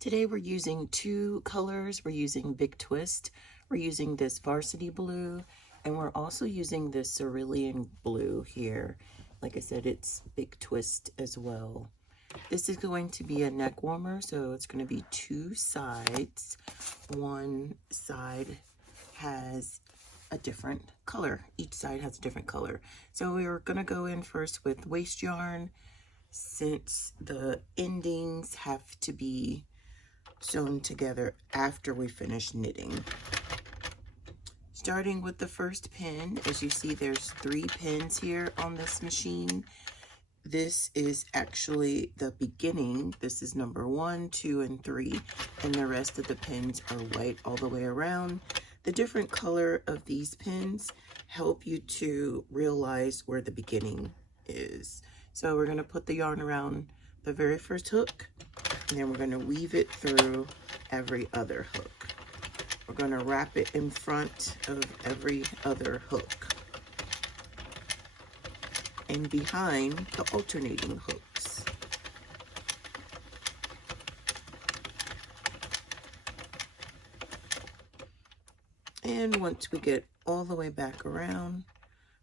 Today we're using two colors. We're using Big Twist, we're using this Varsity Blue, and we're also using this Cerulean Blue here. Like I said, it's Big Twist as well. This is going to be a neck warmer, so it's going to be two sides. One side has a different color. Each side has a different color. So we're going to go in first with waste yarn, since the endings have to be sewn together after we finish knitting. Starting with the first pin, as you see, there's 3 pins here on this machine. This is actually the beginning. This is number 1, 2, and 3, and the rest of the pins are white all the way around. The different color of these pins help you to realize where the beginning is. So we're going to put the yarn around the very first hook, and then we're going to weave it through every other hook. We're going to wrap it in front of every other hook and behind the alternating hooks. And once we get all the way back around,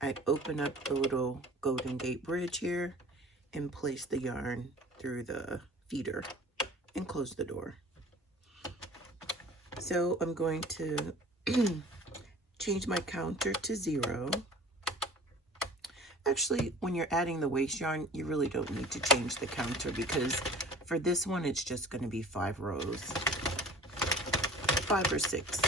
I open up the little Golden Gate bridge here and place the yarn through the feeder and close the door. So I'm going to change my counter to 0. Actually, when you're adding the waste yarn, you really don't need to change the counter, because for this one, it's just going to be 5 rows, 5 or 6.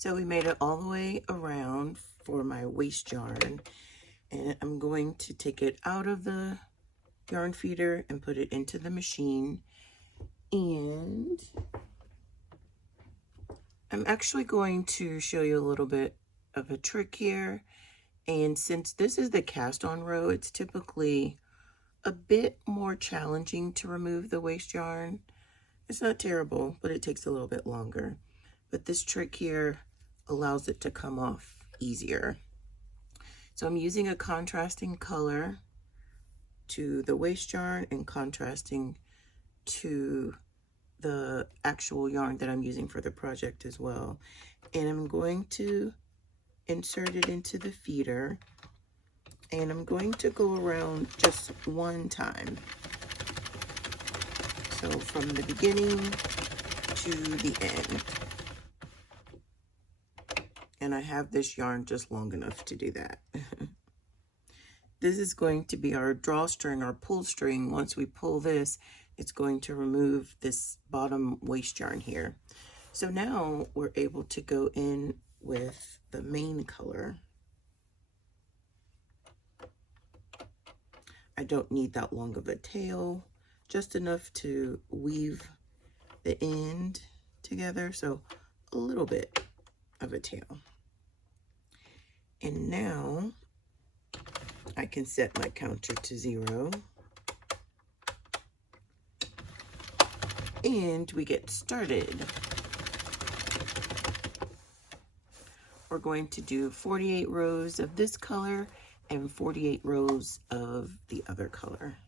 So we made it all the way around for my waste yarn, and I'm going to take it out of the yarn feeder and put it into the machine. And I'm actually going to show you a little bit of a trick here. And since this is the cast on row, it's typically a bit more challenging to remove the waste yarn. It's not terrible, but it takes a little bit longer. But this trick here allows it to come off easier. So I'm using a contrasting color to the waste yarn and contrasting to the actual yarn that I'm using for the project as well. And I'm going to insert it into the feeder, and I'm going to go around just one time. So from the beginning to the end. And I have this yarn just long enough to do that. This is going to be our drawstring, our pull string. Once we pull this, it's going to remove this bottom waste yarn here. So now we're able to go in with the main color. I don't need that long of a tail, just enough to weave the end together. So a little bit of a tail. And now I can set my counter to 0. And we get started. We're going to do 48 rows of this color and 48 rows of the other color.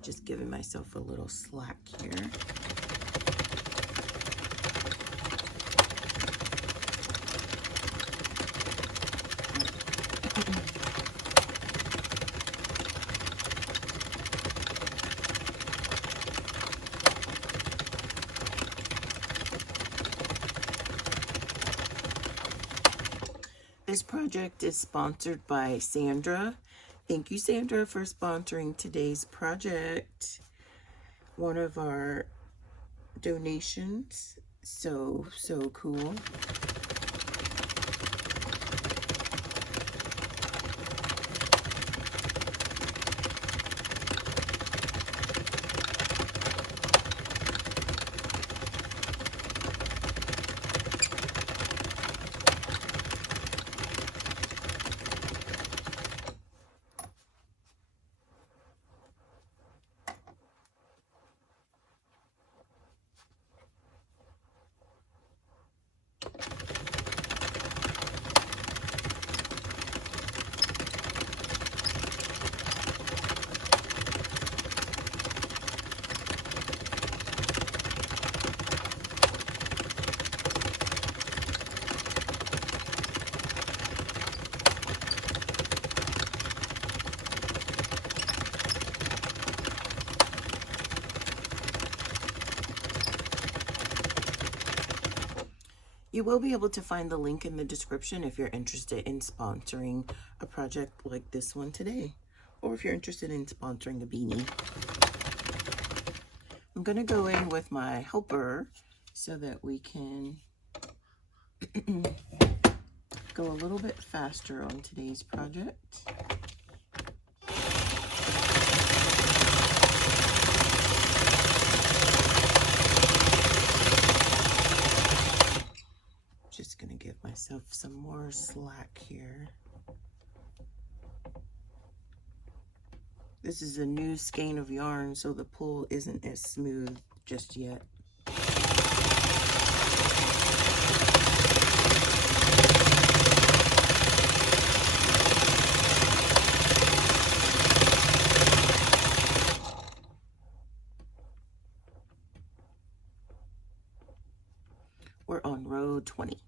Just giving myself a little slack here. This project is sponsored by Sandra. Thank you, Sandra, for sponsoring today's project. One of our donations. So cool. You will be able to find the link in the description if you're interested in sponsoring a project like this one today, or if you're interested in sponsoring a beanie. I'm going to go in with my helper so that we can go a little bit faster on today's project. Just going to give myself some more slack here. This is a new skein of yarn, so the pull isn't as smooth just yet. We're on row 20.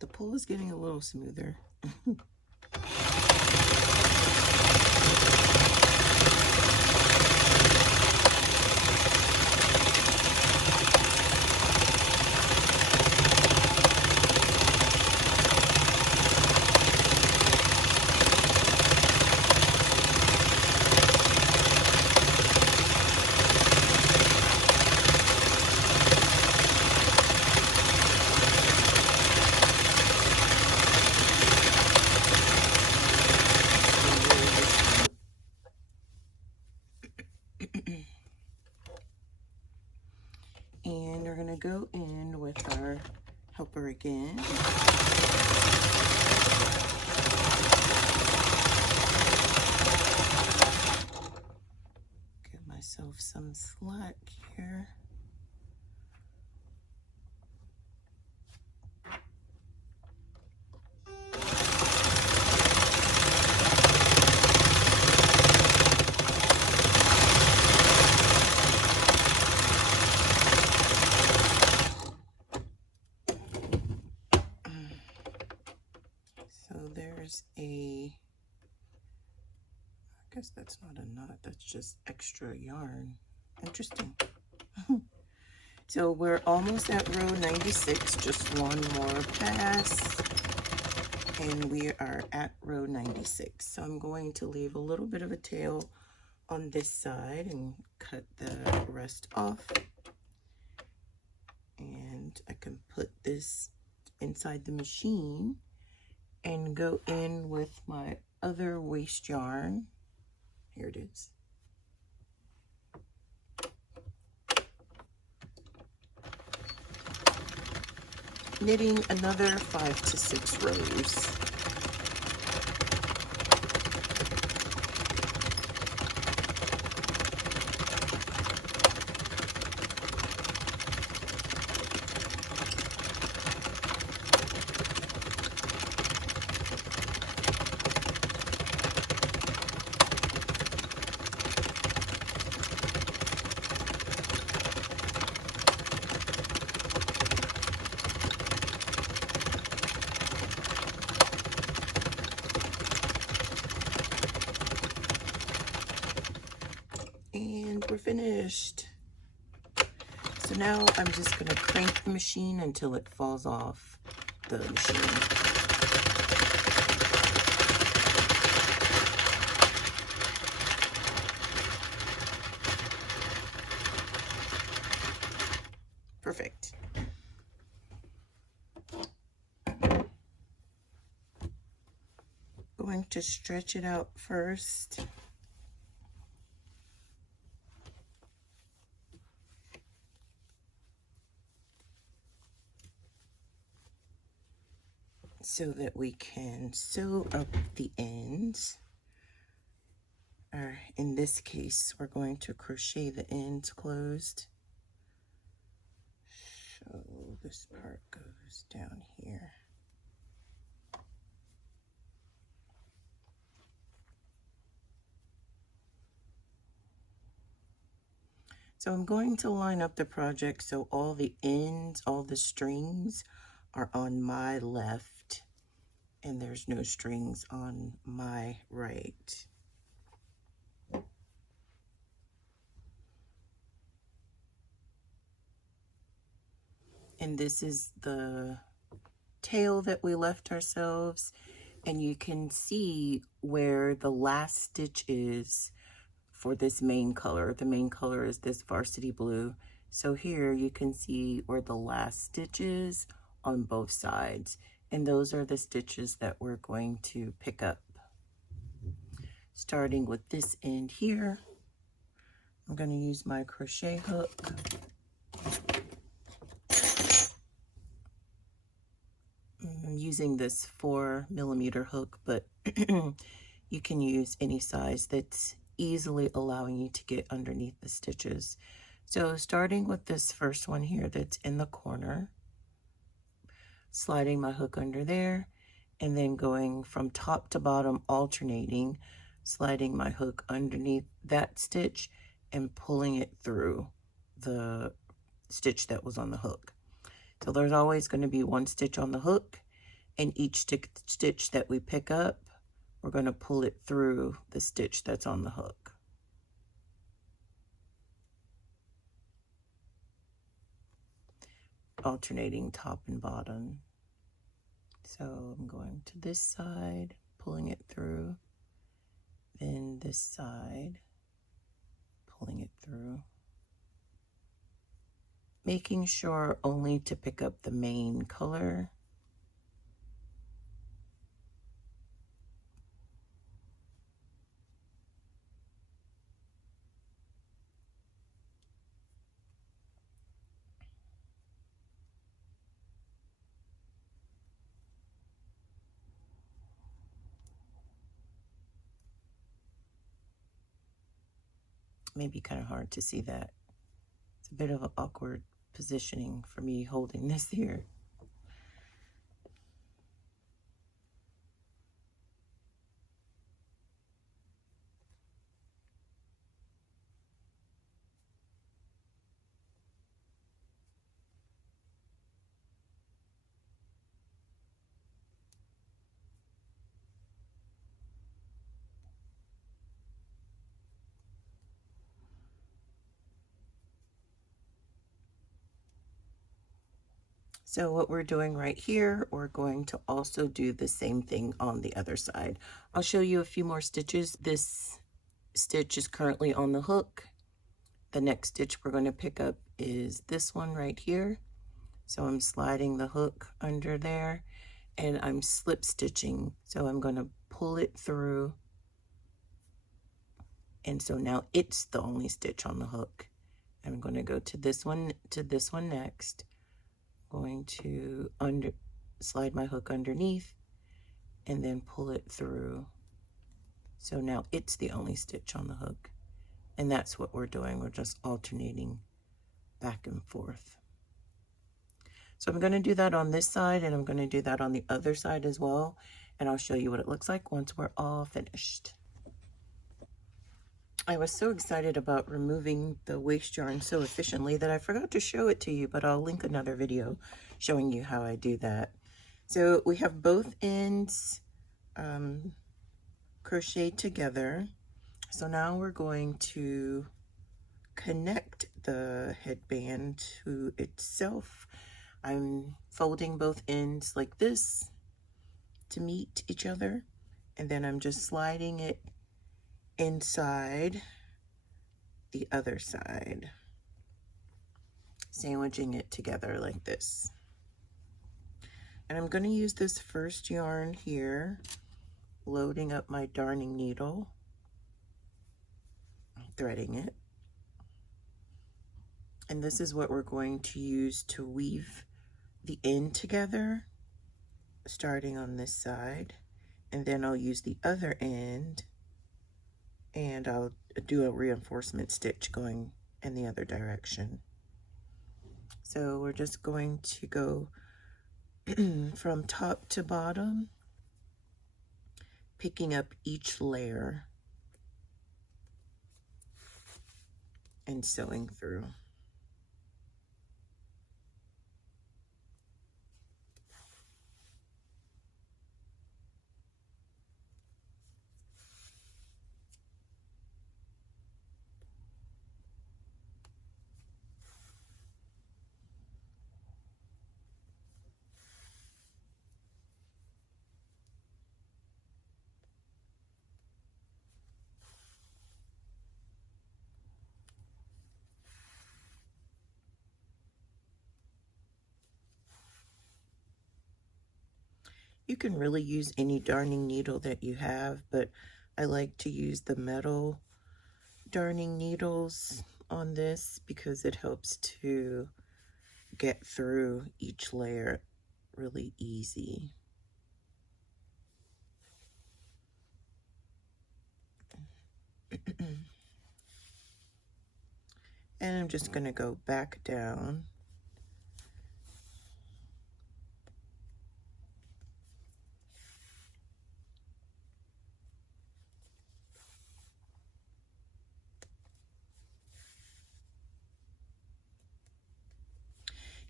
The pull is getting a little smoother. And we're going to go in with our helper again. Give myself some slack here. There's I guess that's not a knot, that's just extra yarn. Interesting. So we're almost at row 96, just one more pass, and we are at row 96. So I'm going to leave a little bit of a tail on this side and cut the rest off. And I can put this inside the machine and go in with my other waste yarn. Here it is. Knitting another 5 to 6 rows. And we're finished. So now I'm just going to crank the machine until it falls off the machine. Perfect. Going to stretch it out first. So that we can sew up the ends. Or in this case, we're going to crochet the ends closed. So this part goes down here. So I'm going to line up the project so all the ends, all the strings are on my left and there's no strings on my right. And this is the tail that we left ourselves, and you can see where the last stitch is for this main color. The main color is this varsity blue. So here you can see where the last stitch is on both sides, and those are the stitches that we're going to pick up. Starting with this end here, I'm going to use my crochet hook. I'm using this 4mm hook, but you can use any size that's easily allowing you to get underneath the stitches. So starting with this first one here that's in the corner, sliding my hook under there, and then going from top to bottom, alternating, sliding my hook underneath that stitch and pulling it through the stitch that was on the hook. So there's always going to be one stitch on the hook, and each stitch that we pick up, we're going to pull it through the stitch that's on the hook. Alternating top and bottom. So I'm going to this side, pulling it through, then this side, pulling it through. Making sure only to pick up the main color. Maybe kind of hard to see that. It's a bit of an awkward positioning for me holding this here. So what we're doing right here, we're going to also do the same thing on the other side. I'll show you a few more stitches. This stitch is currently on the hook. The next stitch we're going to pick up is this one right here. So I'm sliding the hook under there and I'm slip stitching. So I'm going to pull it through. And so now it's the only stitch on the hook. I'm going to go to this one next. Going to slide my hook underneath and then pull it through. So now it's the only stitch on the hook. And that's what we're doing. We're just alternating back and forth. So I'm going to do that on this side, and I'm going to do that on the other side as well. And I'll show you what it looks like once we're all finished. I was so excited about removing the waste yarn so efficiently that I forgot to show it to you, but I'll link another video showing you how I do that. So we have both ends crocheted together. So now we're going to connect the headband to itself. I'm folding both ends like this to meet each other, and then I'm just sliding it inside the other side, sandwiching it together like this. And I'm going to use this first yarn here, loading up my darning needle, threading it. And this is what we're going to use to weave the end together, starting on this side. And then I'll use the other end and I'll do a reinforcement stitch going in the other direction. So we're just going to go from top to bottom, picking up each layer and sewing through. You can really use any darning needle that you have, but I like to use the metal darning needles on this because it helps to get through each layer really easy. And I'm just going to go back down.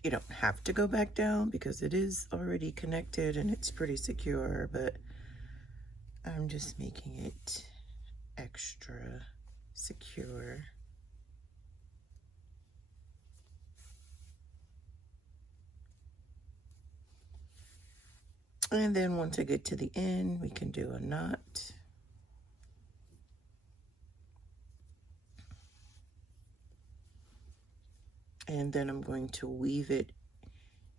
You don't have to go back down because it is already connected and it's pretty secure, but I'm just making it extra secure. And then once I get to the end, we can do a knot. And then I'm going to weave it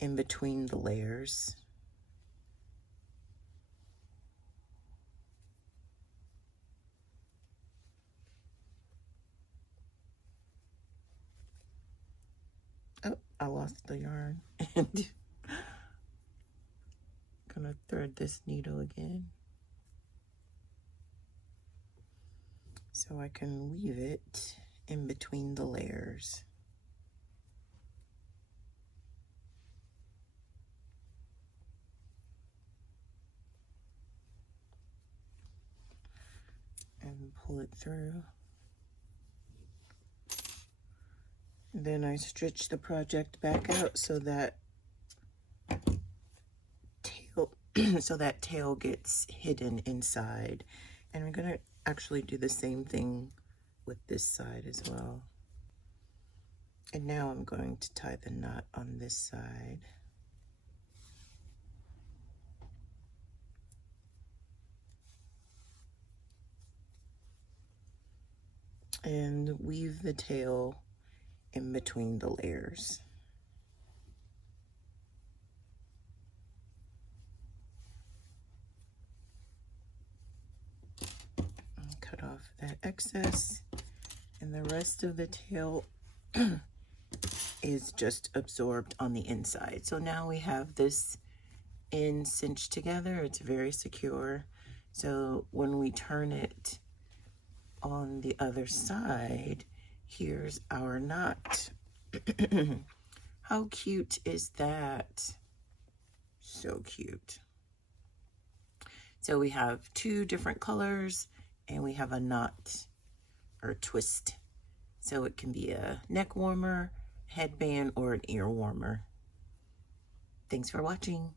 in between the layers. Oh, I lost the yarn. And gonna thread this needle again so I can weave it in between the layers. And pull it through. Then I stretch the project back out so that tail gets hidden inside. And I'm gonna actually do the same thing with this side as well. And now I'm going to tie the knot on this side. And weave the tail in between the layers. And cut off that excess, and the rest of the tail is just absorbed on the inside. So now we have this end cinched together. It's very secure. So when we turn it on the other side, here's our knot. How cute is that? So cute. So we have two different colors and we have a knot or twist. So it can be a neck warmer, headband, or an ear warmer. Thanks for watching.